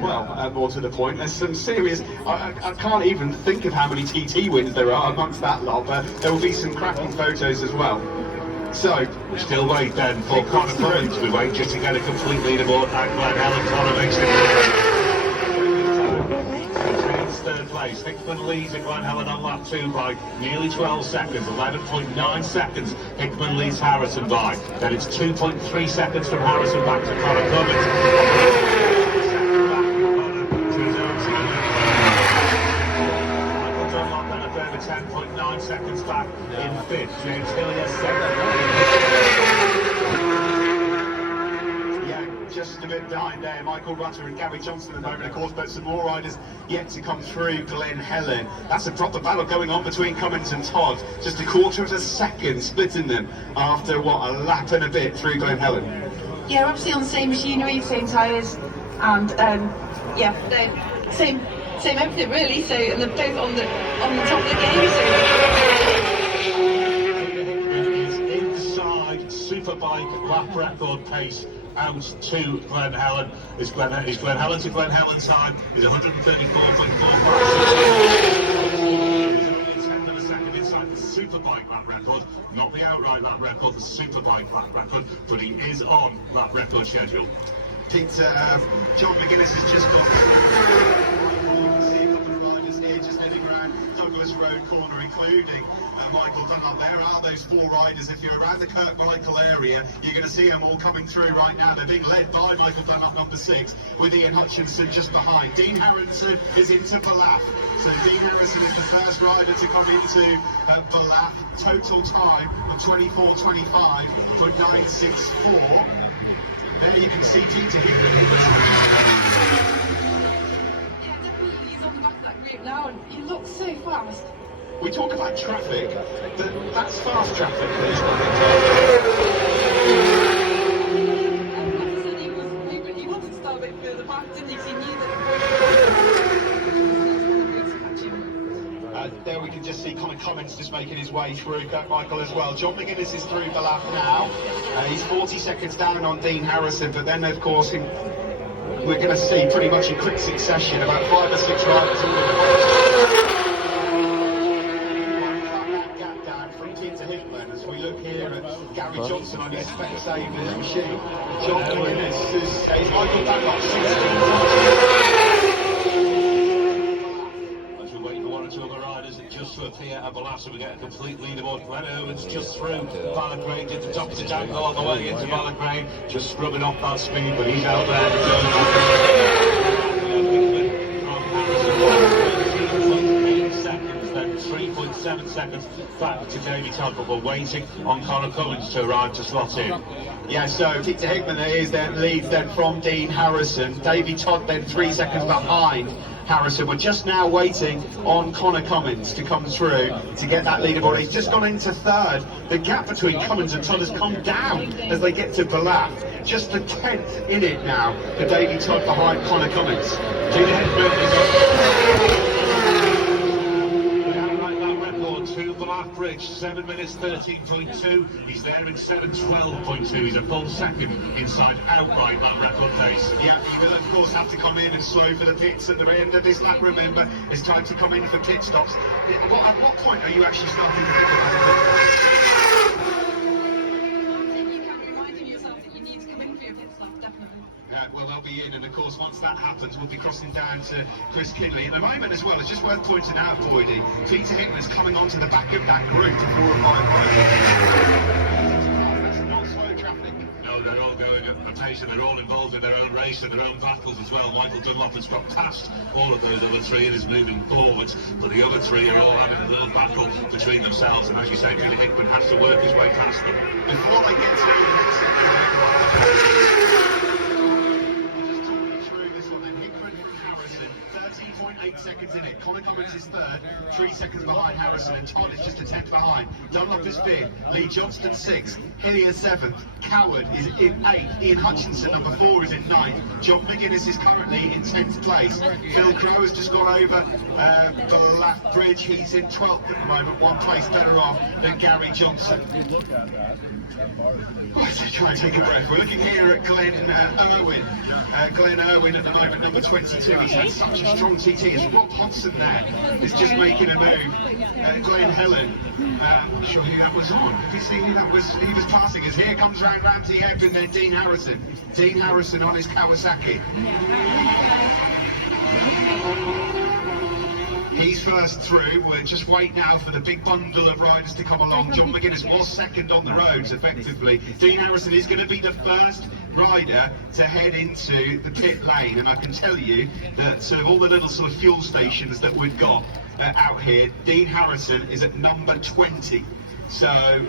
well, more to the point. There's some serious, I can't even think of how many TT wins there are amongst that lot, but there will be some cracking photos as well. So, we still wait then for Conor Cummins. We wait just to get a complete leaderboard, and Glenn Helen. Conor makes it. Third place. Hickman leads at Glen Helen on lap 2 by nearly 12 seconds, 11.9 seconds. Hickman leads Harrison by. Then it's 2.3 seconds from Harrison back to Conor Cummins. Michael Dunlop then a further 10.9 seconds back in 5th. James Hillier 7th. Just a bit behind there, Michael Rutter and Gary Johnson at the moment, of course, but some more riders yet to come through Glen Helen. That's a proper battle going on between Cummins and Todd. Just a quarter of a second splitting them after, what, a lap and a bit through Glen Helen. Yeah, obviously on the same machinery, same tyres, and yeah, same everything really. So, and they're both on the top of the game. So inside Superbike lap record pace out to Glen Helen. Is Glen Helen to Glen Helen time is 134.45. Of a second inside the Superbike lap record, not the outright lap record, the Superbike lap record, but he is on lap record schedule. John McGuinness has just got see a couple of riders here just heading around Douglas Road corner, including Michael Dunlop. There are those 4 riders. If you're around the Kirkmichael area, you're going to see them all coming through right now. They're being led by Michael Dunlop, number 6, with Ian Hutchinson just behind. Dean Harrison is into Ballaugh. So Dean Harrison is the first rider to come into Ballaugh. Total time of 24:25 for 9:64. There you can see Peter Hickman. Yeah, definitely. He's on the back of that group now, and he looks so fast. We talk about traffic, that's fast traffic. Like I said, he wanted to start a bit further back, didn't he? 'Cause he knew that there we can just see Conor Cummins just making his way through Kirkmichael as well. John McGuinness is through Ballaugh now. He's 40 seconds down on Dean Harrison, but then of course we're going to see pretty much in quick succession about 5 or 6 riders all in the gap down from Peter Hickman as we look here at Gary Johnson on his Specsavers machine. John McGuinness is Michael Dunlop 16. As we wait for 1 or 2 other riders just to appear at Ballaugh, so we get a complete leaderboard. Glenn Owens just through Ballacrane into top to Dangle on the way into Ballacrane, just scrubbing off that speed, but he's out there. 3.7 seconds back to Davey Todd, but we're waiting on Conor Cummins to arrive to slot in. Yeah, so Peter Hickman leads then from Dean Harrison. Davey Todd then 3 seconds behind Harrison. We're just now waiting on Conor Cummins to come through to get that leaderboard. He's just gone into 3rd. The gap between Cummins and Todd has come down as they get to Ballaugh. Just a 10th in it now for Davey Todd behind Conor Cummins. Peter Hickman is to Ballaugh Bridge, 7 minutes 13.2. He's there in 7:12.2. He's a full second inside outright that record pace. Yeah, he will of course have to come in and slow for the pits at the end of this lap. Remember, it's time to come in for pit stops. At what point are you actually starting to think about it? you can remind yourself that you need to come in for your pit stop, definitely. Well, they'll be in, and of course, once that happens, we'll be crossing down to Chris Kinley. At the moment, as well, it's just worth pointing out, Boydie, Peter Hickman's coming onto the back of that group to 4 or 5 riders. That's not slow traffic. No, they're all going at a pace, and they're all involved in their own race and their own battles as well. Michael Dunlop has got past all of those other 3 and is moving forwards, but the other 3 are all having a little battle between themselves, and as you say, Peter Hickman has to work his way past them. Before they get to Hickman and Harrison, 13.8 seconds in it. Conor Cummins is 3rd, 3 seconds behind Harrison, and Todd is just a 10th behind. Dunlop is 5th, Lee Johnston 6th, Hillier 7th, Coward is in 8th, Ian Hutchinson number 4 is in 9th, John McGuinness is currently in 10th place, Phil Crow has just gone over Ballaugh Bridge, he's in 12th at the moment, 1 place better off than Gary Johnson. Right, try and take a breath. We're looking here at Glenn Irwin. Glenn Irwin at the moment, number 22. He's had such a strong TT. It's Rob Hodson there. Is just making a move. Glenn Helen. Not sure who that was on. Have you seen who that was? He was passing us. Here comes round Ramsey Hebb and then Dean Harrison. Dean Harrison on his Kawasaki. He's first through. We're just waiting now for the big bundle of riders to come along. John McGuinness was second on the roads, effectively. Dean Harrison is going to be the first rider to head into the pit lane, and I can tell you that sort of all the little sort of fuel stations that we've got out here, Dean Harrison is at number 20. So,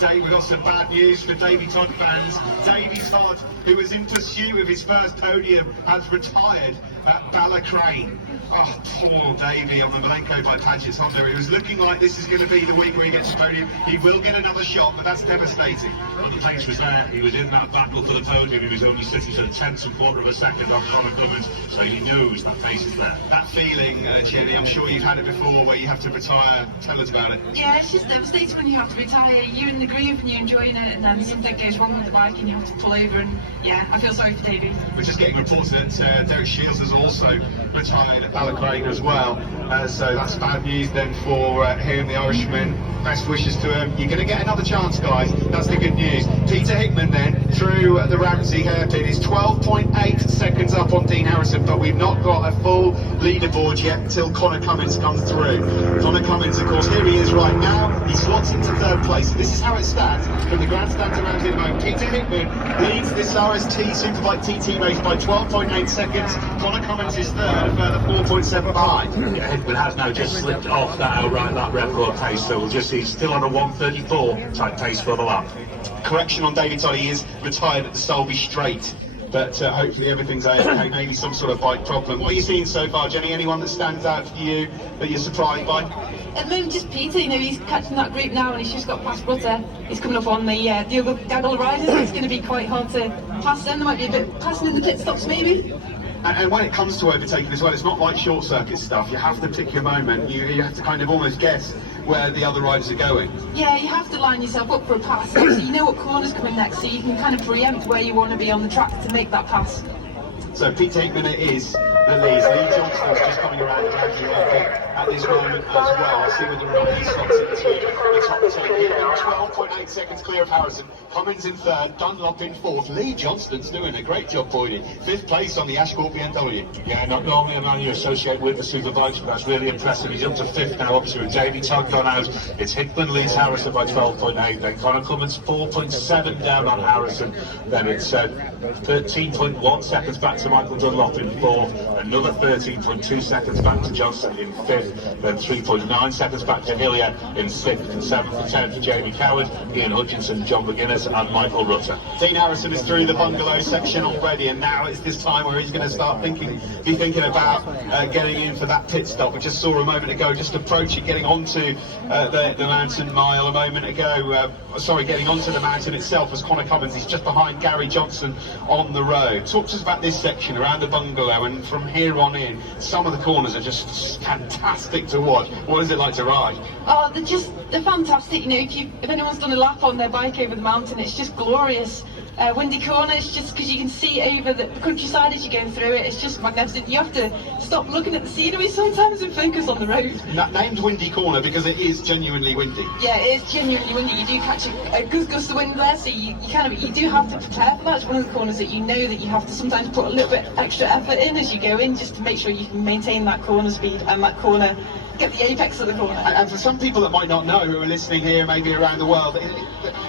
Dave, we've got some bad news for Davy Todd fans. Davy Todd, who was in pursuit of his first podium, has retired at Ballacrane. Oh, poor Davy on the Malenko by Padgett's Honda. It was looking like this is going to be the week where he gets the podium. He will get another shot, but that's devastating. Well, the pace was there. He was in that battle for the podium. He was only sitting at a tenth and quarter of a second off Conor Cummins, so he knows that pace is there. That feeling, Jenny, I'm sure you've had it before, where you have to retire. Tell us about it. Yeah, it's just devastating when you have to retire. You're in the groove and you're enjoying it, and then something goes wrong with the bike and you have to pull over. And yeah, I feel sorry for Davey. We're just getting reports that Derek Shields has also retired at Ballacrane as well. So that's bad news then for him, the Irishman. Best wishes to him. You're going to get another chance, guys. That's the good news. Peter Hickman then through the Ramsey hairpin is 12.8 seconds up on Dean Harrison, but we've not got a full leaderboard yet until Conor Cummins comes through. Conor Cummins, of course, here he is right now. He slots into third place. This is how it stands from the grandstand to Ramsey at the moment. Peter Hickman leads this RST Superbike TT race by 12.8 seconds. Conor Cummins is third, a further 4.7 behind. Yeah, Hickman has now just slipped off that outright lap record pace, so he's still on a 1:34 type pace for the lap. Correction on David Todd, he is retired at the Sulby Straight, but hopefully everything's okay. Maybe some sort of bike problem. What are you seeing so far, Jenny? Anyone that stands out for you that you're surprised by? At the moment, just Peter, he's catching that group now and he's just got past Butter. He's coming up on the other gaggle of riders. It's going to be quite hard to pass them. There might be a bit passing in the pit stops, maybe. And when it comes to overtaking as well, it's not like short circuit stuff. You have to pick your moment. You have to kind of almost guess where the other riders are going. Yeah, you have to line yourself up for a pass, so you know what corner's coming next, so you can kind of preempt where you want to be on the track to make that pass. So Peter Hickman it is that leads. Lee Johnston's just coming around the Ramsey at this moment as well. I'll see whether or not he slots into the top 10 here. 12.8 seconds clear of Harrison. Cummins in third, Dunlop in fourth. Lee Johnston's doing a great job, Boydie. Fifth place on the Ashcourt BMW. Yeah, not normally a man you associate with the Superbikes, but that's really impressive. He's up to fifth now, obviously with Davy Todd gone out. It's Hickman leads Harrison by 12.8, then Conor Cummins 4.7 down on Harrison. Then it's 13.1 seconds back to Michael Dunlop in fourth, another 13.2 seconds back to Johnson in fifth, then 3.9 seconds back to Hillier in sixth, and 7th and 10th for Jamie Coward, Ian Hutchinson, John McGuinness and Michael Rutter. Dean Harrison is through the bungalow section already, and now it's this time where he's going to start be thinking about getting in for that pit stop. We just saw a moment ago, just approaching, getting onto the mountain mile a moment ago. Getting onto the mountain itself was Conor Cummins. He's just behind Gary Johnson on the road. Talk to us about this section around the bungalow, and from here on in, some of the corners are just fantastic to watch. What is it like to ride? Oh, they're fantastic. If anyone's done a lap on their bike over the mountain, it's just glorious. Windy corners, just because you can see over the countryside as you go through it, it's just magnificent. You have to stop looking at the scenery sometimes and focus on the road. Named Windy Corner because it is genuinely windy. Yeah, it is genuinely windy. You do catch a good gust of wind there, so you do have to prepare for that. It's one of the corners that you know that you have to sometimes put a little bit extra effort in as you go in, just to make sure you can maintain that corner speed and that corner, get the apex of the corner. And for some people that might not know, who are listening here, maybe around the world,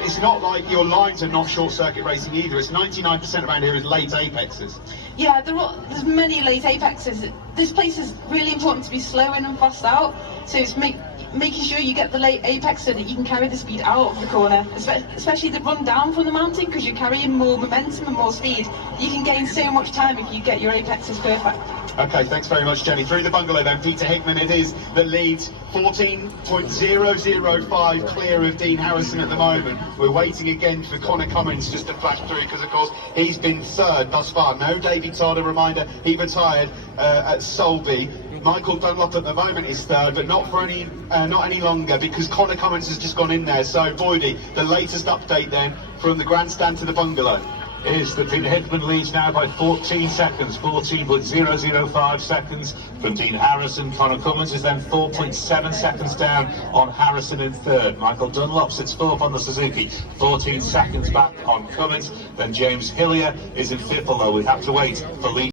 it's not like your lines are not short circuit racing either. It's 99% around here is late apexes. Yeah, there's many late apexes. This place is really important to be slow in and fast out, so it's making sure you get the late apex so that you can carry the speed out of the corner, especially the run down from the mountain, because you're carrying more momentum and more speed. You can gain so much time if you get your apexes perfect. Okay, thanks very much, Jenny. Through the bungalow then, Peter Hickman it is that leads, 14.005 clear of Dean Harrison at the moment. We're waiting again for Conor Cummins just to flash through, because of course he's been third thus far. No Davy Todd, a reminder, he retired at Sulby. Michael Dunlop at the moment is third, but not for not any longer, because Connor Cummins has just gone in there. So Voidy, the latest update then from the grandstand to the bungalow. Is that Dean Hickman leads now by 14 seconds, 14.005 seconds from Dean Harrison. Connor Cummins is then 4.7 seconds down on Harrison in third. Michael Dunlop sits fourth on the Suzuki, 14 seconds back on Cummins. Then James Hillier is in fifth, although we have to wait for lead.